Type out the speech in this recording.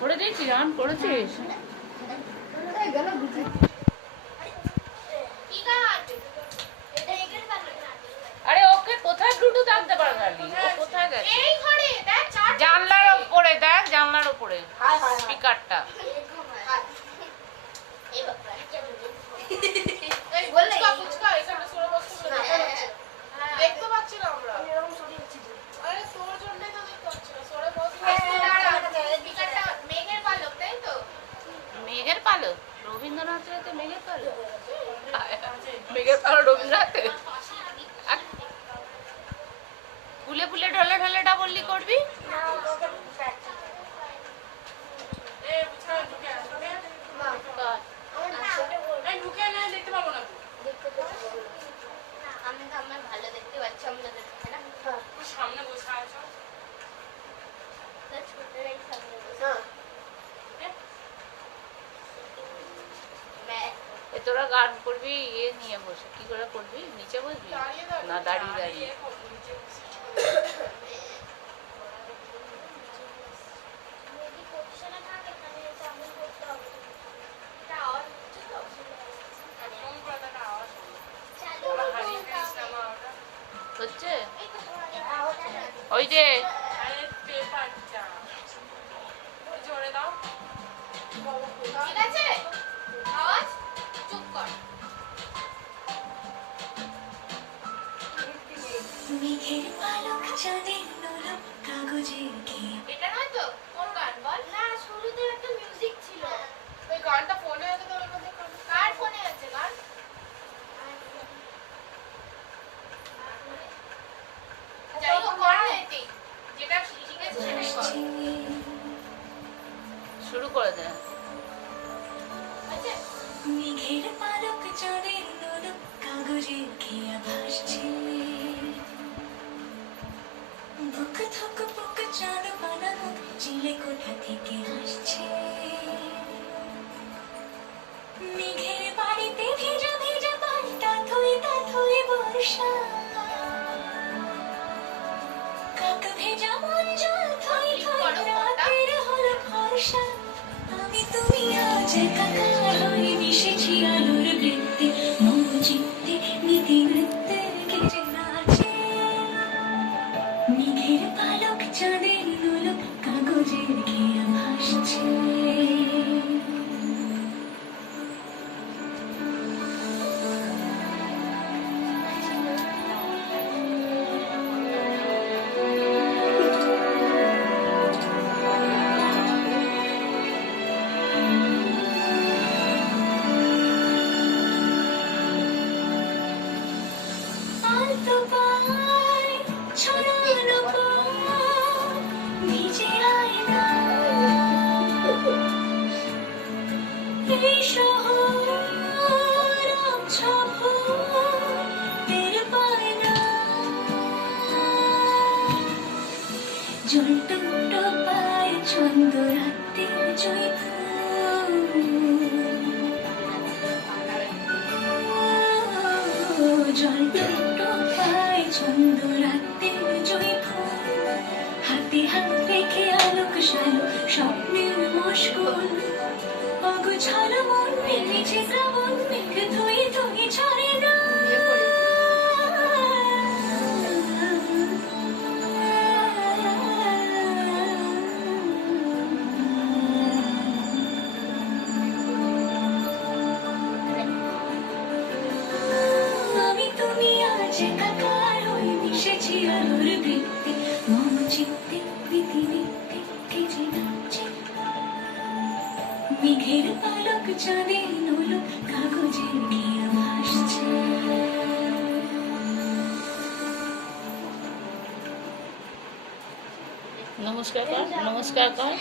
করে দিয়েছি, রান করেছিস? আরে ওকে কোথায় ব্লুটুথ আনতে পারবি? ও কোথায় গেছে? জানলার উপরে দেখ, জানলার উপরে স্পিকারটা। দেখতে পাচ্ছি না আমরা। আরে তোর জন্যই তো দেখতে পাচ্ছি না। সরে বস। স্পিকারটা মেঘের পালক, তাই তো? মেঘের পালক? রবীন্দ্রনাথের তো মেঘের পালক। মেঘের পালক রবীন্দ্রনাথে? ফুলে ফুলে ঢলে ঢলেটা বললি করবি? ভালো দেখতে পাচ্ছি সামনে বসে আছো। তোরা গান করবি ইয়ে নিয়ে বসে, কি করে করবি? নিচে বসবি না দাঁড়িয়ে দাঁড়িয়ে? হচ্ছে ওই যে জোরে দাও, ঠিক আছে? আওয়াজ চুপ কর। মেঘের পালক চাঁদের দোলক কাগজের ঘিয়ে। এটা নয় তো? কোন গান বল? না, শুরুতে একটা মিউজিক ছিল। ওই গানটা ফোনে আছে তো? কার ফোনে আছে গান? যাই হোক, কর না এতে। যেটা শিখেছিস সেটাই কর। শুরু করে দে। মেঘের পালক চাঁদের দোলক কাগজের ঘিয়া ভাসছে। বুক থক বুক চাঁদ বানানো চিলে কোঠা থেকে আসছে। মেঘের বাড়িতে ভেজা ভেজা পাল্টা থই বর্ষা। কাক ভেজা মন জল থই রাতের হলো ভরসা। আমি তুমি আজ একাকার হয়ে মিশেছি আলোর বৃত্তে। মন চিত্তে নীতি নৃত্যে কেজে নাচে। মেঘের পালক চাঁদের দোলক কাগজের ঘিয়া ভাসছে। হাতে হাত রেখে আলোক শালো স্বপ্নের মশগুল। অগোছালো মন মিলেছে শ্রাবণ মেঘ ধুই ধুই ছড়ে না। আমি তুমি আজ একাকার হয়ে মিশেছি আলোর বৃত্তে। মন চিত্তে পৃথিবীতে কেজে নাচে। মেঘের পালক চাঁদের দোলক কাগজের ঘিয়া ভাসছে। নমস্কার কর, নমস্কার কর।